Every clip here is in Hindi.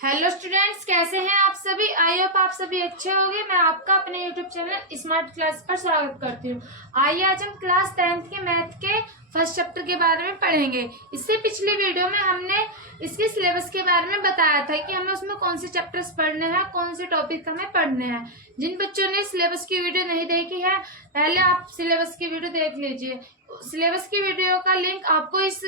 हेलो स्टूडेंट्स, कैसे हैं आप सभी। आई होप आप सभी अच्छे होंगे। मैं आपका अपने यूट्यूब चैनल स्मार्ट क्लास पर स्वागत करती हूँ। आइए आज हम क्लास 10th के मैथ के फर्स्ट चैप्टर के बारे में पढ़ेंगे। इससे पिछली वीडियो में हमने इसके सिलेबस के बारे में बताया था कि हमें उसमें कौन से चैप्टर्स पढ़ने हैं, कौन से टॉपिक हमें पढ़ने हैं। जिन बच्चों ने सिलेबस की वीडियो नहीं देखी है, पहले आप सिलेबस की वीडियो देख लीजिए। सिलेबस की वीडियो का लिंक आपको इस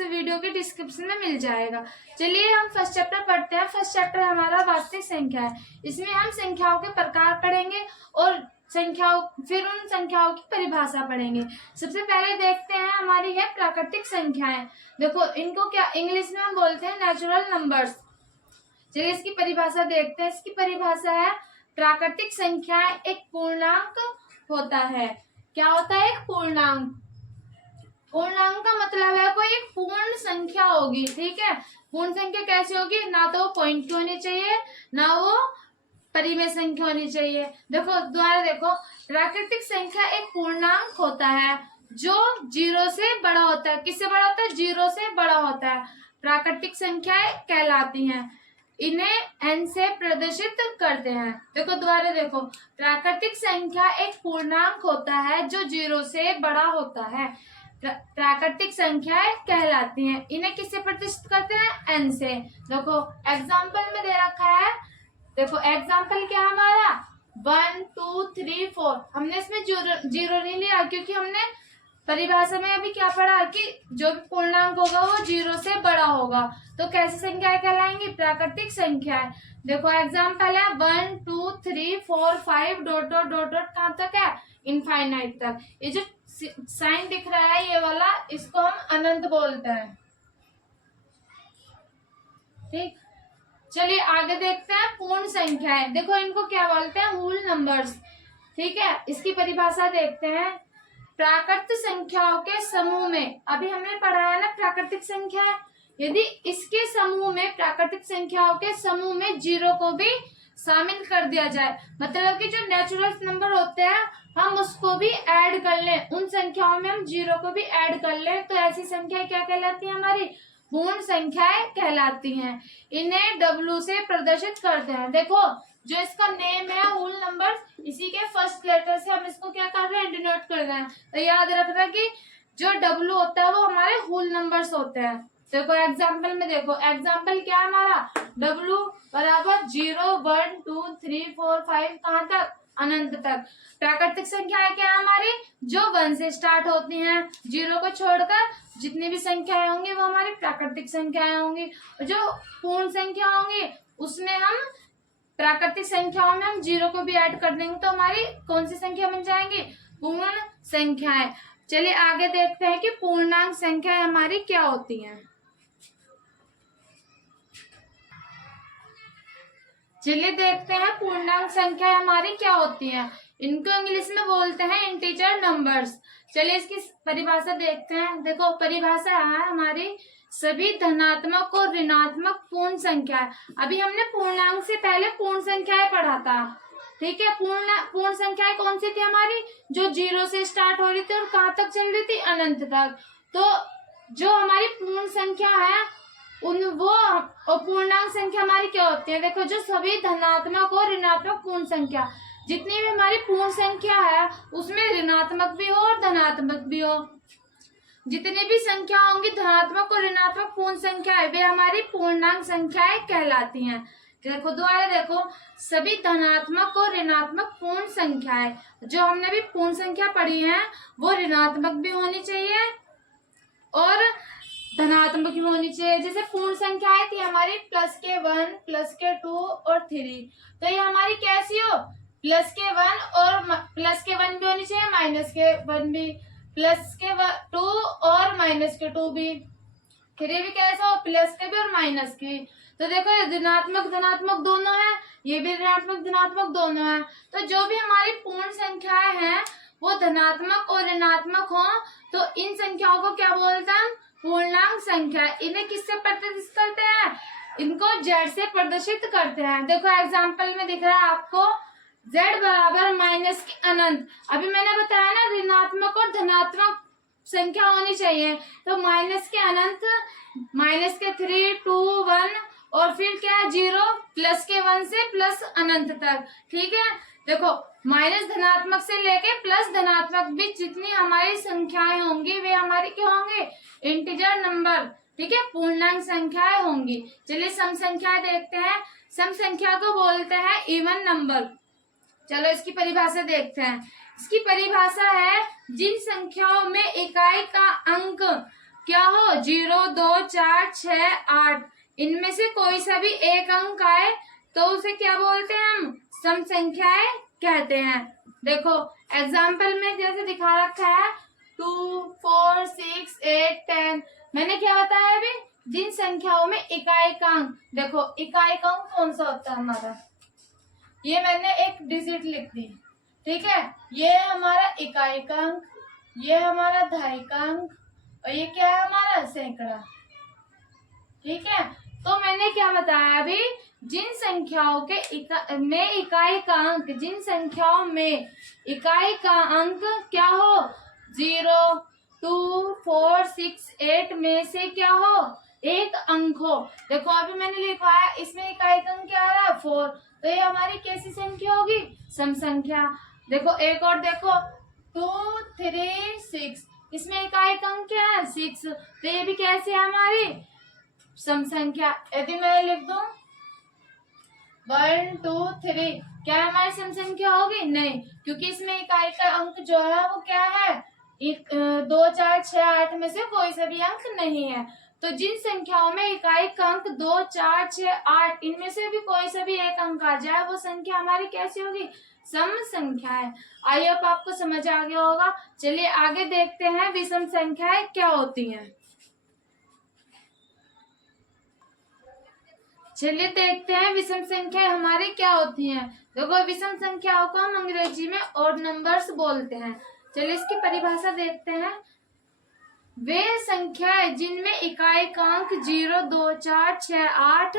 वीडियो के डिस्क्रिप्शन में मिल जाएगा। चलिए हम फर्स्ट चैप्टर पढ़ते हैं। फर्स्ट चैप्टर हमारा वास्तविक संख्या है। इसमें हम संख्याओं के प्रकार पढ़ेंगे और फिर उन संख्याओं की परिभाषा पढ़ेंगे। सबसे पहले देखते हैं हमारी है प्राकृतिक संख्याएं। देखो इनको क्या इंग्लिश में हम बोलते हैं नेचुरल नंबर्स। चलिए इसकी परिभाषा देखते हैं। इसकी परिभाषा है प्राकृतिक संख्याएं एक पूर्णांक होता है। क्या होता है? एक पूर्णांक। पूर्णांक का मतलब है कोई एक पूर्ण संख्या होगी। ठीक है, पूर्ण संख्या कैसे होगी? ना तो वो पॉइंट की होनी चाहिए, ना वो परिमेय संख्या होनी चाहिए। देखो दोबारा देखो, प्राकृतिक संख्या एक पूर्णांक होता है जो 0 से बड़ा होता है। किससे बड़ा होता है? 0 से बड़ा होता है। प्राकृतिक संख्याएं कहलाती हैं। इन्हें n से प्रदर्शित करते हैं। देखो दोबारा देखो, प्राकृतिक संख्या एक पूर्णांक होता है जो 0 से बड़ा होता है। प्राकृतिक संख्याएं कहलाती हैं। इन्हें किससे प्रदर्शित करते हैं? n से। देखो एग्जाम्पल में दे रखा है। देखो एग्जाम्पल क्या हमारा 1 2 3 4। हमने इसमें जीरो नहीं लिया क्योंकि हमने परिभाषा में अभी क्या पढ़ा कि जो भी पूर्णांक होगा वो 0 से बड़ा होगा। तो कैसी संख्याएं कहलाएंगी? प्राकृतिक संख्याएं। देखो एग्जाम्पल है 1 2 3 4 5 डॉट डॉट डॉट डॉट कहाँ तक है? इनफाइनाइट तक। ये जो साइन दिख रहा है ये वाला, इसको हम अनंत बोलते हैं। ठीक, चलिए आगे देखते हैं पूर्ण संख्याएं। देखो इनको क्या बोलते हैं? Whole numbers. ठीक है, इसकी परिभाषा देखते हैं। प्राकृतिक संख्याओं के समूह में, अभी हमने पढ़ा है ना प्राकृतिक संख्या, यदि इसके समूह में, प्राकृतिक संख्याओं के समूह में 0 को भी शामिल कर दिया जाए, मतलब कि जो नेचुरल नंबर होते हैं हम उसको भी ऐड कर लें, उन संख्याओं में हम 0 को भी ऐड कर लें, तो ऐसी संख्या क्या कहलाती है? हमारी पूर्ण संख्याएं कहलाती हैं। इन्हें W से प्रदर्शित करते हैं। देखो जो इसका नेम है होल नंबर, इसी के फर्स्ट लेटर से हम इसको क्या कर रहे हैं? डिनोट कर रहे हैं। तो याद रखना कि जो W होता है वो हमारे होल नंबर्स होते हैं। देखो एग्जाम्पल में देखो, एग्जाम्पल क्या है हमारा? W बराबर 0 1 2 3 4 5 कहाँ तक? अनंत तक। प्राकृतिक संख्या क्या है हमारी? जो 1 से स्टार्ट होती हैं। 0 को छोड़कर जितनी भी संख्याएं होंगी वो हमारी प्राकृतिक संख्याएं होंगी। और जो पूर्ण संख्या होंगी उसमें हम प्राकृतिक संख्याओं में हम 0 को भी ऐड कर देंगे तो हमारी कौन सी संख्या बन जाएंगी? पूर्ण संख्याएं। चलिए आगे देखते हैं कि पूर्णांक संख्याएं हमारी क्या होती हैं। चलिए देखते हैं पूर्णांक संख्याएं हमारी क्या होती हैं। इनको इंग्लिश में बोलते हैं इंटीजर नंबर्स। चलिए इसकी परिभाषा देखते हैं। देखो परिभाषा है हमारी सभी धनात्मक और ऋणात्मक पूर्ण संख्याएं। अभी हमने पूर्णांक से पहले पूर्ण संख्याएं पढ़ा था। ठीक है, पूर्ण संख्याएं कौन सी थी हमारी? जो 0 से स्टार्ट हो रही थी और कहाँ तक चल रही थी? अनंत तक। तो जो हमारी पूर्ण संख्या है वो पूर्णांक संख्या हमारी क्या होती है? देखो जो सभी धनात्मक और ऋणात्मक पूर्ण संख्या, जितनी भी हमारी पूर्ण संख्या है उसमें ऋणात्मक भी हो और धनात्मक भी हो। जितनी भी संख्या होंगी धनात्मक और ऋणात्मक पूर्ण संख्याएं वे हमारी पूर्णांक संख्याएं कहलाती हैं। देखो दोबारा देखो, सभी धनात्मक और ऋणात्मक पूर्ण संख्याएं, जो हमने भी पूर्ण संख्या पढ़ी है वो ऋणात्मक भी होनी चाहिए और धनात्मक भी होनी चाहिए। जैसे पूर्ण संख्याएं थी हमारी +1 +2 और 3, तो ये हमारी कैसी हो? +1 और +1 भी होनी चाहिए, -1 भी, +2 और -2 भी, 3 भी कैसा हो? प्लस के भी और माइनस की। तो देखो ये ऋणात्मक धनात्मक दोनों है, ये भी ऋणात्मक धनात्मक दोनों है। तो जो भी हमारी पूर्ण संख्याएं हैं वो धनात्मक और ऋणात्मक हो तो इन संख्याओं को क्या बोलते हैं? पूर्णांक संख्या। इन्हें किससे प्रदर्शित करते हैं? इनको Z से प्रदर्शित करते हैं। देखो एग्जाम्पल में दिख रहा है आपको Z बराबर माइनस के अनंत। अभी मैंने बताया ना ऋणात्मक और धनात्मक संख्या होनी चाहिए, तो माइनस के अनंत, -3 2 1 और फिर क्या है 0 प्लस के 1 से प्लस अनंत तक। ठीक है, देखो माइनस धनात्मक से लेके प्लस धनात्मक भी जितनी हमारी संख्याएं होंगी वे हमारी क्या होंगे, इंटीजर नंबर। ठीक है, पूर्णांक संख्याएं होंगी। चलिए सम संख्या देखते हैं। सम संख्या को बोलते हैं इवन नंबर। चलो इसकी परिभाषा देखते हैं। इसकी परिभाषा है जिन संख्याओं में इकाई का अंक क्या हो 0, 2, 4, 6, 8, इनमें से कोई सा भी एक अंक आए तो उसे क्या बोलते हैं, हम सम संख्याएं कहते हैं। देखो एग्जाम्पल में जैसे दिखा रखा है 2, 4, 6, 8, 10। मैंने क्या बताया अभी, जिन संख्याओं में इकाई का अंक, देखो इकाई का अंक कौन सा होता है हमारा, ये मैंने एक डिजिट लिख दी। ठीक है, ये हमारा इकाई का अंक, ये हमारा दहाई का अंक, और ये क्या है हमारा सैकड़ा। ठीक है, तो मैंने क्या बताया अभी, जिन संख्याओं के इकाई का अंक, जिन संख्याओं में इकाई का अंक क्या हो 0, 2, 4, 6, 8 में से क्या हो एक अंक हो। देखो अभी मैंने लिखा है इसमें इकाई का अंक क्या आ रहा है 4, तो ये हमारी कैसी संख्या होगी, सम संख्या। देखो एक और देखो 2, 3, 6, इसमें इकाई का अंक क्या है 6, तो ये भी कैसी है हमारी सम संख्या। यदि मैं लिख दूं 1, 2, 3, क्या हमारी सम संख्या होगी, नहीं, क्योंकि इसमें इकाई का अंक जो है वो क्या है 2, 4, 6, 8 में से कोई सा भी अंक नहीं है। तो जिन संख्याओं में इकाई का अंक 2, 4, 6, 8, इनमें से भी कोई सा भी एक अंक आ जाए वो संख्या हमारी कैसी होगी, सम संख्या है। आई होप आपको समझ आ गया होगा। चलिए आगे देखते हैं विषम संख्याएं क्या होती हैं। चलिए देखते हैं विषम संख्याएं हमारी क्या होती हैं। देखो विषम संख्याओं को हम अंग्रेजी में ऑड नंबर्स बोलते हैं। चलिए इसकी परिभाषा देखते हैं। वे संख्याएं जिनमें इकाई का अंक 0, 2, 4, 6, 8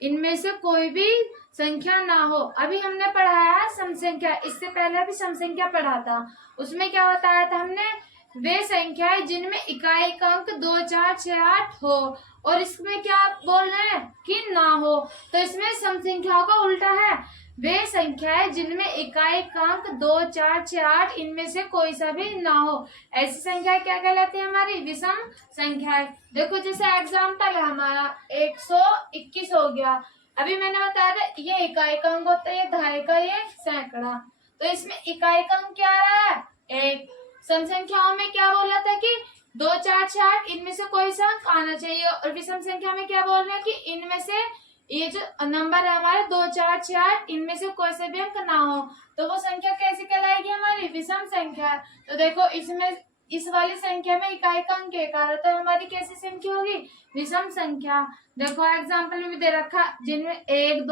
इनमें से कोई भी संख्या ना हो। अभी हमने पढ़ाया है सम संख्या, इससे पहले भी सम संख्या पढ़ा था। उसमें क्या बताया था हमने, वे संख्याएं जिनमें इकाई का अंक 2, 4, 6, 8 हो, और इसमें क्या बोल रहे हैं कि ना हो, तो इसमें सम संख्याओं का उल्टा है। वे संख्याएं जिनमें इकाई का अंक 2, 4, 6, 8 इनमें से कोई सा भी ना हो, ऐसी संख्या क्या कहलाती है हमारी विषम संख्याएं। देखो जैसे एग्जाम्पल है हमारा 121 हो गया। अभी मैंने बताया था ये इकाई का अंक होता है, ये दहाई का, ये सैकड़ा, तो इसमें इकाई का अंक क्या आ रहा है 1। सम संख्याओं में क्या बोला था कि 2, 4, 6, 8 इनमें से कोई सा अंक आना चाहिए, और विषम संख्या में क्या बोल रहे हैं कि इनमें से ये जो नंबर है हमारे 2, 4, 6, 8 इनमें से कोई से भी अंक ना हो, तो वो संख्या कैसी कहलाएगी हमारी विषम संख्या। तो देखो इसमें इस वाली संख्या में इकाई का अंक 1 आ रहा है, तो हमारी कैसी संख्या होगी विषम संख्या। देखो एग्जाम्पल में भी दे रखा जिनमें 1,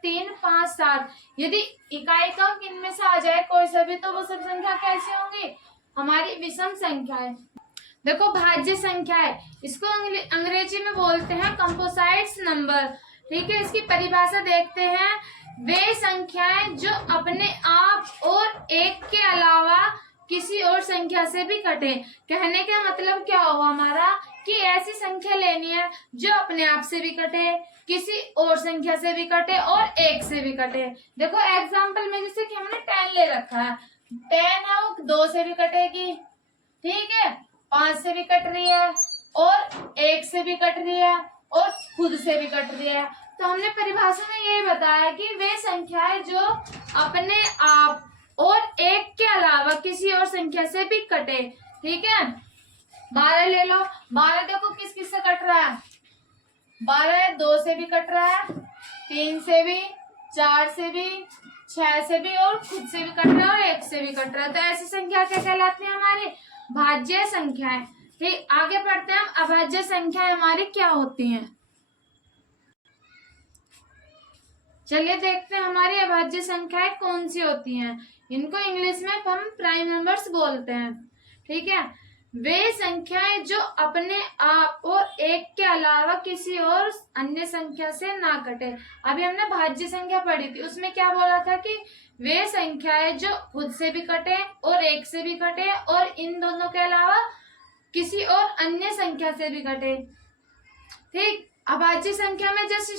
3, 5, 7, यदि इकाई का अंक इनमें से आ जाए कोई सा भी, तो वो सब संख्या कैसी होंगी हमारी विषम संख्या है। देखो भाज्य संख्या है, इसको अंग्रेजी में बोलते हैं कंपोजिट्स नंबर। ठीक है, इसकी परिभाषा देखते हैं। वे संख्याएं जो अपने आप और एक के अलावा किसी और संख्या से भी कटे। कहने का मतलब क्या हुआ हमारा कि ऐसी संख्या लेनी है जो अपने आप से भी कटे, किसी और संख्या से भी कटे और एक से भी कटे। देखो एग्जाम्पल में जैसे कि हमने 10 ले रखा है, 10 है वो 2 से भी कटेगी, ठीक है, 5 से भी कट रही है, और 1 से भी कट रही है, और खुद से भी कट रही है। तो हमने परिभाषा में ये बताया कि वे संख्याएं जो अपने आप और एक के अलावा किसी और संख्या से भी कटे। ठीक है, 12 ले लो, 12 देखो किस किस से कट रहा है, 12 2 से भी कट रहा है, 3 से भी, 4 से भी, 6 से भी, और खुद से भी कट रहा है, और 1 से भी कट रहा है। तो ऐसी संख्या क्या कहलाती है हमारी भाज्य संख्याएं। ठीक, आगे पढ़ते हैं हम अभाज्य संख्याएं हमारी क्या होती हैं। चलिए देखते हैं हमारी अभाज्य संख्याएं कौन सी होती हैं। इनको इंग्लिश में हम प्राइम नंबर्स बोलते हैं। ठीक है, वे संख्याएं जो अपने आप और एक के अलावा किसी और अन्य संख्या से ना कटे। अभी हमने भाज्य संख्या पढ़ी थी, उसमें क्या बोला था कि वे संख्याएं जो खुद से भी कटे और एक से भी कटे और इन दोनों के अलावा किसी और अन्य संख्या से भी कटे। ठीक, अभाज्य संख्या में जस्ट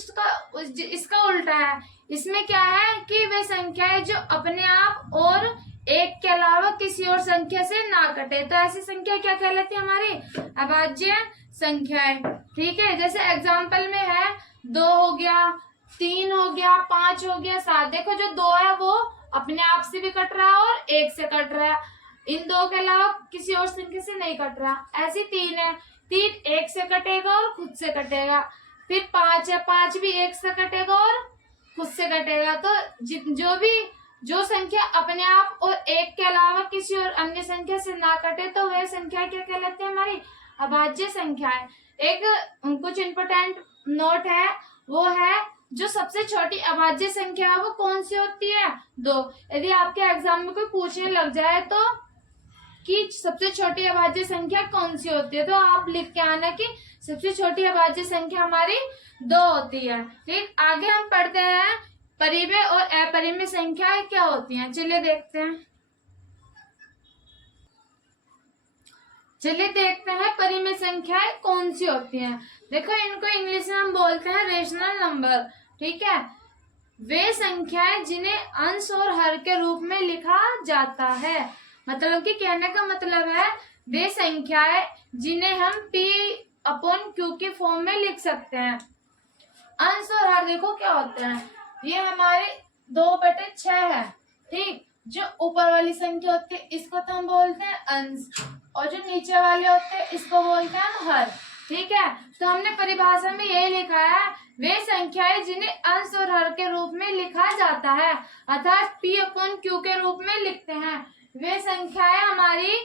इसका उल्टा है। इसमें क्या है कि वे संख्या है जो अपने आप और एक के अलावा किसी और संख्या से ना कटे, तो ऐसी संख्या क्या कहलाती है? हमारी अभाज्य संख्याएं। ठीक है, जैसे एग्जाम्पल में है 2 हो गया, 3 हो गया, 5 हो गया, 7। देखो जो 2 है वो अपने आप से भी कट रहा है और 1 से कट रहा है, इन 2 के अलावा किसी और संख्या से नहीं कट रहा। ऐसी 3 है, 3 1 से कटेगा और खुद से कटेगा। फिर 5 है, 5 भी 1 से कटेगा और खुद से कटेगा। तो जो संख्या अपने आप और 1 के अलावा किसी और अन्य संख्या से ना कटे तो वह संख्या क्या कहलाती है? हमारी अभाज्य संख्या है। एक कुछ इम्पोर्टेंट नोट है, वो है जो सबसे छोटी अभाज्य संख्या है वो कौन सी होती है? 2। यदि आपके एग्जाम में कोई पूछने लग जाए तो कि सबसे छोटी अभाज्य संख्या कौन सी होती है, तो आप लिख के आना कि सबसे छोटी अभाज्य संख्या हमारी 2 होती है। ठीक, आगे हम पढ़ते हैं परिमेय और अपरिमेय संख्याएं क्या होती हैं। चलिए देखते हैं परिमेय संख्याएं कौन सी होती हैं। देखो इनको इंग्लिश में हम बोलते हैं रेशनल नंबर। ठीक है, वे संख्याएं जिन्हें अंश और हर के रूप में लिखा जाता है। मतलब कि कहने का मतलब है वे संख्याएं जिन्हें हम P/Q के फॉर्म में लिख सकते हैं। अंश और हर देखो क्या होते हैं, ये हमारे 2/6 है। ठीक, जो ऊपर वाली संख्या होती है इसको तो हम बोलते हैं अंश, और जो नीचे वाले होते हैं इसको बोलते हैं हर। ठीक है, तो हमने परिभाषा में ये लिखा है वे संख्याएं जिन्हें अंश और हर के रूप में लिखा जाता है, अर्थात P/Q के रूप में लिखते हैं, वे संख्याएं हमारी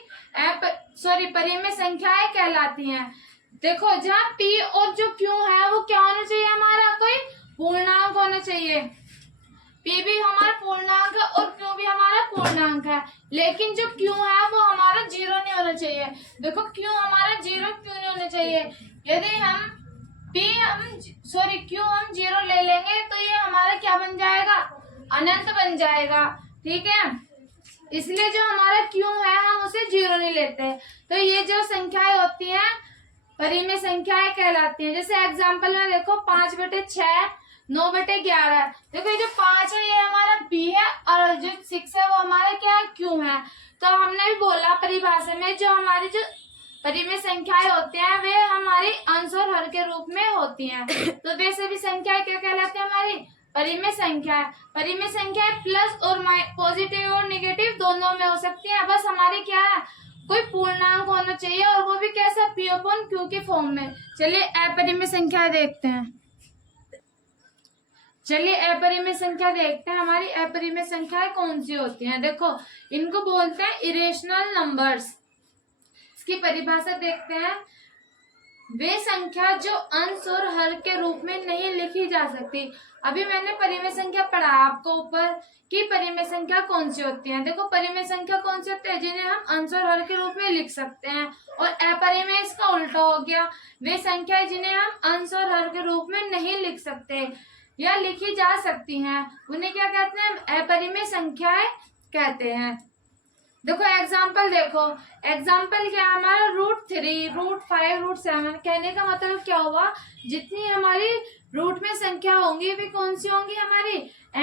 परिमेय संख्याएं कहलाती हैं। देखो जहाँ P और जो Q है वो क्या होना चाहिए? हमारा कोई पूर्णांक होना चाहिए। P भी हमारा पूर्णांक है और Q भी हमारा पूर्णांक है, लेकिन जो Q है वो हमारा 0 नहीं होना चाहिए। देखो Q हमारा 0 क्यों नहीं होना चाहिए? यदि हम Q हम 0 ले लेंगे तो ये हमारा क्या बन जाएगा? अनंत बन जाएगा। ठीक है, इसलिए जो हमारा Q है हम उसे 0 नहीं लेते। तो ये जो संख्याएं होती हैं परिमेय संख्याएं कहलाती हैं। जैसे एग्जाम्पल में देखो 5/6, 9/11। देखो ये जो 5 है ये हमारा P है और जो 6 है वो हमारा क्या है? Q है। तो हमने भी बोला परिभाषा में जो हमारी जो परिमेय संख्याएं होती हैं वे हमारी अंश और हर के रूप में होती हैं। तो वे सभी संख्याएं क्या कहलाती है? हमारी परिमेय संख्या। परिमेय संख्या प्लस और पॉजिटिव और नेगेटिव दोनों में हो सकती है, बस हमारे क्या है? कोई पूर्णांक होना चाहिए और वो भी कैसा? P/Q के फॉर्म में। चलिए अपरिमेय संख्या देखते हैं। हमारी अपरिमेय संख्याएं कौन सी होती हैं? देखो इनको बोलते हैं इरेशनल नंबर्स। इसकी परिभाषा देखते हैं, वे संख्या जो अंश और हर के रूप में नहीं लिखी जा सकती। अभी मैंने परिमेय संख्या पढ़ा आपको ऊपर कि परिमेय संख्या कौन सी होती है। देखो परिमेय संख्या कौन सी होती है? जिन्हें हम अंश और हर के रूप में लिख सकते हैं, और अपरिमेय इसका उल्टा हो गया, वे संख्या जिन्हें हम अंश और हर के रूप में नहीं लिख सकते या लिखी जा सकती हैं उन्हें क्या कहते हैं? अपरिमेय संख्याएं कहते हैं। देखो एग्जाम्पल क्या है हमारा? √3, √5, √7। कहने का मतलब क्या हुआ? जितनी हमारी रूट में संख्या होंगी वे कौन सी होंगी? हमारी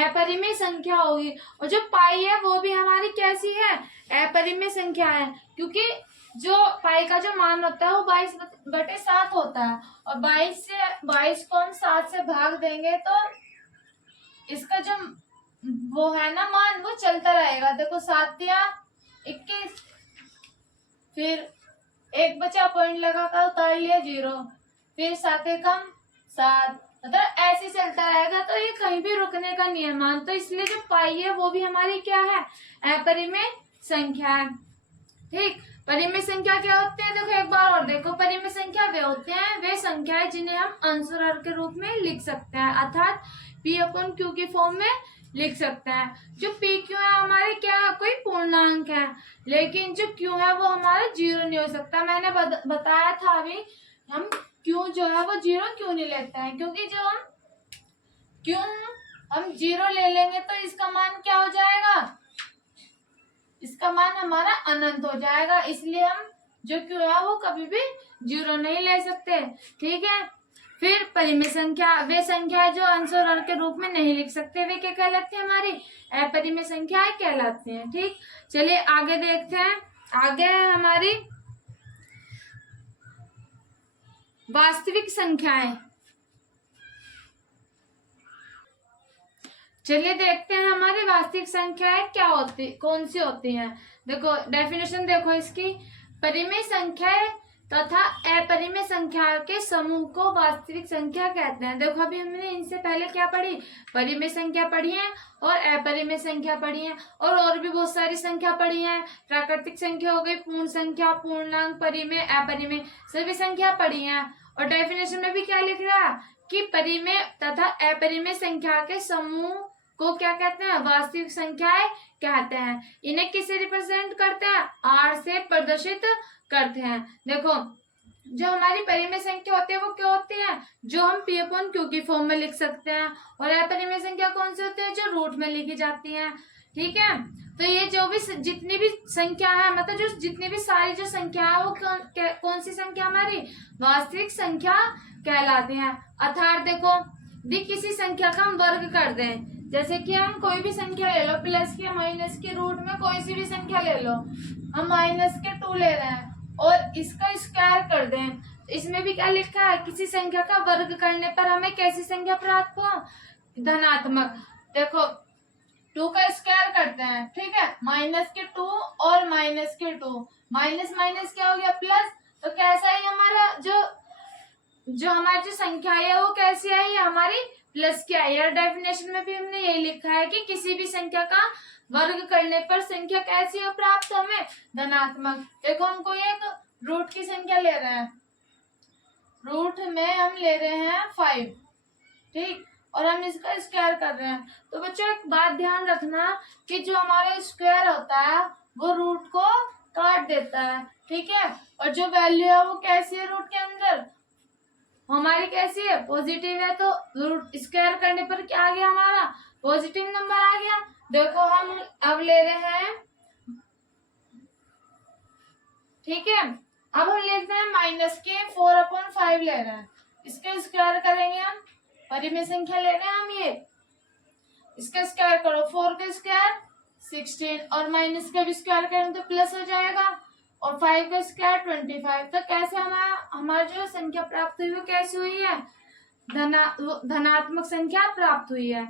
अपरिमेय संख्या होगी। और जो पाई है वो भी हमारी कैसी है? अपरिमेय संख्या है, क्योंकि जो पाई का जो मान होता है वो 22/7 होता है, और 22 को हम 7 से भाग देंगे तो इसका जो वो है ना मान वो चलता रहेगा। देखो 7 या 21, फिर 1 बचा, पॉइंट लगा कर उतार लिया 0, फिर 7 एकम 7, मतलब ऐसे चलता रहेगा। तो ये कहीं भी रुकने का नियम। तो इसलिए जो पाई है वो भी हमारी क्या है? अपरिमेय संख्या है। ठीक, परिमेय संख्या क्या होते हैं? देखो एक बार और देखो, परिमेय संख्या वे होते हैं वे संख्याएं जिन्हें हम अंश और हर के रूप में लिख सकते हैं, अर्थात P/Q के फॉर्म में लिख सकते हैं। जो PQ है हमारे क्या है? कोई पूर्णांक है, लेकिन जो Q है वो हमारा 0 नहीं हो सकता। मैंने बताया था अभी, हम Q जो है वो 0 क्यों नहीं लेते हैं? क्योंकि जो हम 0 ले लेंगे तो इसका मान क्या हो जाएगा? इसका मान हमारा अनंत हो जाएगा, इसलिए हम जो Q है वो कभी भी 0 नहीं ले सकते। ठीक है, फिर परिमेय संख्या वे संख्या जो अंश और हर के रूप में नहीं लिख सकते, वे क्या कहलाती है? हमारी अपरिमेय संख्याएं कहलाती हैं। ठीक, चलिए आगे देखते हैं। आगे है हमारी वास्तविक संख्याएं। चलिए देखते हैं हमारी वास्तविक संख्याएं क्या होती, कौन सी होती हैं। देखो डेफिनेशन देखो इसकी, परिमेय संख्या तथा अपरिमेय संख्या के समूह को वास्तविक संख्या कहते हैं। देखो अभी हमने इनसे पहले क्या पढ़ी? परिमेय संख्या पढ़ी है और अपरिमेय संख्या पढ़ी है, और भी बहुत सारी संख्या पढ़ी है। प्राकृतिक संख्या हो गई, पूर्ण संख्या, पूर्णांक, परिमेय, अपरिमेय, सभी संख्या पढ़ी है। और डेफिनेशन में भी क्या लिख रहा है कि परिमेय तथा अपरिमेय संख्या के समूह को क्या कहते हैं? वास्तविक संख्याएं कहते हैं। इन्हें किससे रिप्रेजेंट करते हैं? आर से प्रदर्शित करते हैं। देखो जो हमारी परिमेय संख्या होती है वो क्या होती है? जो हम पी अपॉन क्यू की फॉर्म में लिख सकते हैं। और अपरिमेय संख्या कौन सी होती है? जो रूट में लिखी जाती है। ठीक है, तो ये जो भी जितनी भी संख्या है, मतलब जो जितनी भी सारी जो संख्या है वो कौन सी संख्या हमारी? वास्तविक संख्या कहलाती है। अर्थात देखो किसी संख्या का हम वर्ग कर दें, जैसे कि हम कोई भी संख्या ले लो, प्लस के माइनस के रूट में कोई सी भी संख्या ले लो, हम -2 ले रहे हैं और इसका स्क्वायर कर दें, तो इसमें भी क्या लिखा है? किसी संख्या का वर्ग करने पर हमें कैसी संख्या प्राप्त हो? धनात्मक। देखो 2 का स्क्वायर करते हैं, ठीक है, -2 और -2, माइनस माइनस क्या हो गया? प्लस। तो कैसा है हमारा जो हमारी जो संख्या है वो कैसी आई है? हमारी प्लस की आई है। डेफिनेशन में भी हमने यही लिखा है कि किसी भी संख्या का वर्ग करने पर संख्या कैसी हो प्राप्त? हमें धनात्मक। देखो हम कोई एक रूट की संख्या ले रहे हैं, रूट में हम ले रहे हैं 5, ठीक, और हम इसका स्क्वायर कर रहे हैं। तो बच्चों एक बात ध्यान रखना कि जो हमारा स्क्वायर होता है वो रूट को काट देता है, ठीक है, और जो वैल्यू है वो कैसी है? रूट के अंदर हमारी कैसी है? पॉजिटिव है। तो रूट स्क्वायर करने पर क्या आ गया? हमारा पॉजिटिव नंबर आ गया। देखो हम अब ले रहे हैं, ठीक है, अब हम लेते हैं -4/5 ले रहे हैं, इसका स्क्वायर करेंगे हम, परिमेय संख्या ले रहे हैं हम, ये इसका स्क्वायर करो, 4 का स्क्वायर 16 और माइनस का भी स्क्वायर करेंगे तो प्लस हो जाएगा, और 5 का स्क्वायर 25। तो कैसे हमारा जो संख्या प्राप्त हुई वो कैसी हुई है? धनात्मक संख्या प्राप्त हुई है।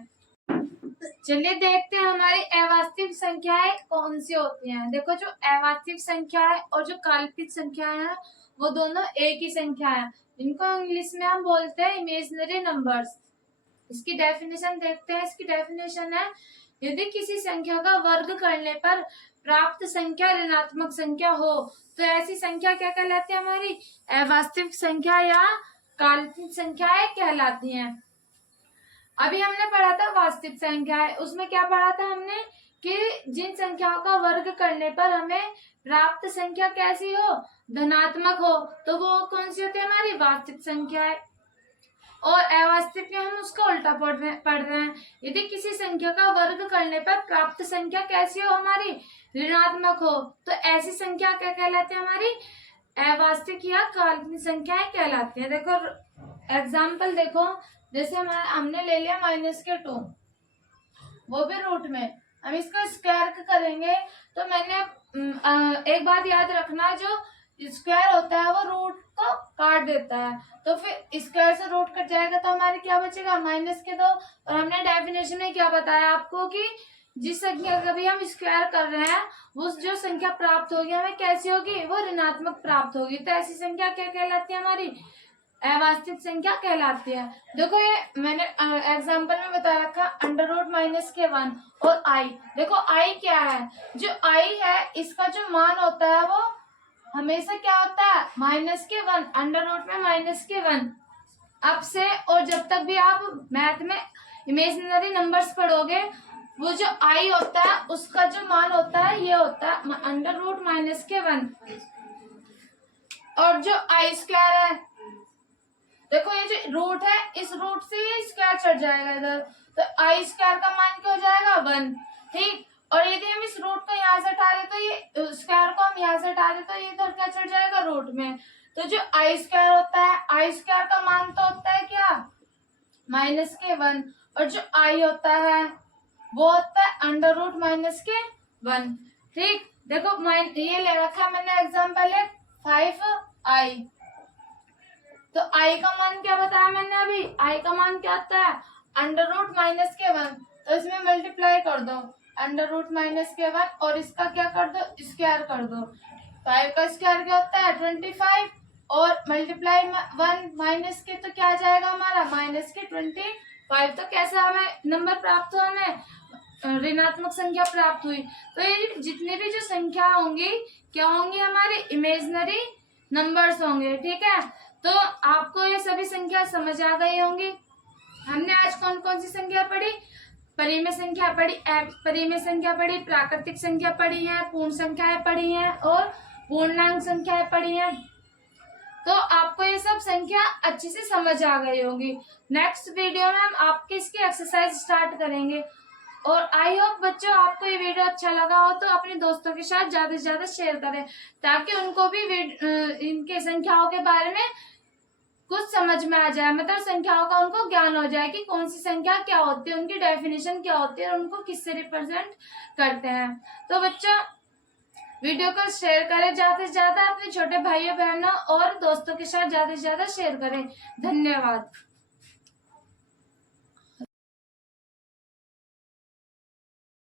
चलिए देखते हैं हमारी अवास्तविक संख्याएं कौन सी होती हैं। देखो जो अवास्तविक संख्या है और जो काल्पनिक संख्याएं हैं वो दोनों एक ही संख्या है। इनको इंग्लिश में हम बोलते हैं इमेजिनरी नंबर्स। इसकी डेफिनेशन देखते हैं। इसकी डेफिनेशन है, यदि किसी संख्या का वर्ग करने पर प्राप्त संख्या ऋणात्मक संख्या हो तो ऐसी संख्या क्या कहलाती है? हमारी अवास्तविक संख्या या काल्पनिक संख्याएं कहलाती हैं। अभी हमने पढ़ा था वास्तविक संख्याएं, उसमें क्या पढ़ा था हमने कि जिन संख्याओं का वर्ग करने पर हमें प्राप्त संख्या कैसी हो? धनात्मक हो, तो वो कौन सी होती है? हमारी वास्तविक संख्याएं। और अवास्तविक में हम उसका उल्टा पढ़ रहे हैं, यदि किसी संख्या का वर्ग करने पर प्राप्त संख्या कैसी हो? हमारी ऋणात्मक हो, तो ऐसी संख्या क्या कहलाती है? हमारी अवास्तविक या काल्पनिक संख्याएं कहलाती है। देखो एग्जाम्पल देखो, जैसे हमने ले लिया -2, वो भी रूट में, हम इसका स्क्वायर करेंगे तो मैंने एक बात याद रखना, जो स्क्वायर होता है वो रूट को काट देता है, तो फिर स्क्वायर से रूट कट जाएगा तो हमारे क्या बचेगा? -2। और हमने डेफिनेशन में क्या बताया आपको कि जिस संख्या का भी हम स्क्वायर कर रहे हैं वो जो संख्या प्राप्त होगी हमें कैसी होगी? वो ऋणात्मक प्राप्त होगी। तो ऐसी संख्या क्या कहलाती है? हमारी अवास्तविक संख्या कहलाती है। देखो ये मैंने एग्जांपल में बता रखा, √-1 और i। देखो i क्या है? जो i है इसका जो मान होता है वो हमेशा क्या होता है? -1, √-1। अब से और जब तक भी आप मैथ में इमेजिनरी नंबर्स पढ़ोगे, वो जो i होता है उसका जो मान होता है ये होता है √-1। और जो i² है, देखो ये जो रूट है इस रूट से ये स्क्वायर चढ़ जाएगा इधर, तो i² का मान क्या हो जाएगा? 1, ठीक। और यदि हम इस रूट को यहाँ से हटा दे तो ये स्क्वायर को हम यहाँ से हटा दे तो ये इधर क्या चढ़ जाएगा? रूट में। तो जो i² होता है, i² का मान तो होता है माइनस के 1, और जो आई होता है वो होता है अंडर रूट माइनस के 1। ठीक, देखो ये ले रखा है मैंने एग्जाम्पल है 5i। तो आई का मान क्या बताया मैंने अभी, आई का मान क्या होता है अंडर रूट माइनस के 1। तो इसमें मल्टीप्लाई कर दो अंडर रूट माइनस के 1 और इसका क्या कर दो स्क्वायर कर दो। 5 का स्क्वायर क्या होता है 25 और मल्टीप्लाई 1 माइनस के तो क्या आ जाएगा हमारा माइनस के 25। तो कैसा हमें नंबर प्राप्त हुआ, हमें ऋणात्मक संख्या प्राप्त हुई। तो ये जितनी भी जो संख्या होंगी क्या होंगी हमारी इमेजिनरी नंबर्स होंगे। ठीक है, तो आपको ये सभी संख्या समझ आ गई होंगी। हमने आज कौन कौन सी संख्या पढ़ी, परिमेय संख्या पढ़ी, परिमेय संख्या पढ़ी, प्राकृतिक संख्या पढ़ी है, पूर्ण संख्याएं पढ़ी हैं और पूर्णांक संख्याएं पढ़ी हैं। तो आपको ये सब संख्या अच्छे से समझ आ गई होगी। नेक्स्ट वीडियो में हम आपकी इसकी एक्सरसाइज स्टार्ट करेंगे। और आई होप बच्चों आपको ये वीडियो अच्छा लगा हो तो अपने दोस्तों के साथ ज्यादा से ज्यादा शेयर करें, ताकि उनको भी इनके संख्याओं के बारे में कुछ समझ में आ जाए, मतलब संख्याओं का उनको ज्ञान हो जाए कि कौन सी संख्या क्या होती है, उनकी डेफिनेशन क्या होती है और उनको किससे रिप्रेजेंट करते हैं। तो बच्चों वीडियो को शेयर करें ज्यादा से ज्यादा, अपने छोटे भाइयों बहनों और दोस्तों के साथ ज्यादा से ज्यादा शेयर करें। धन्यवाद।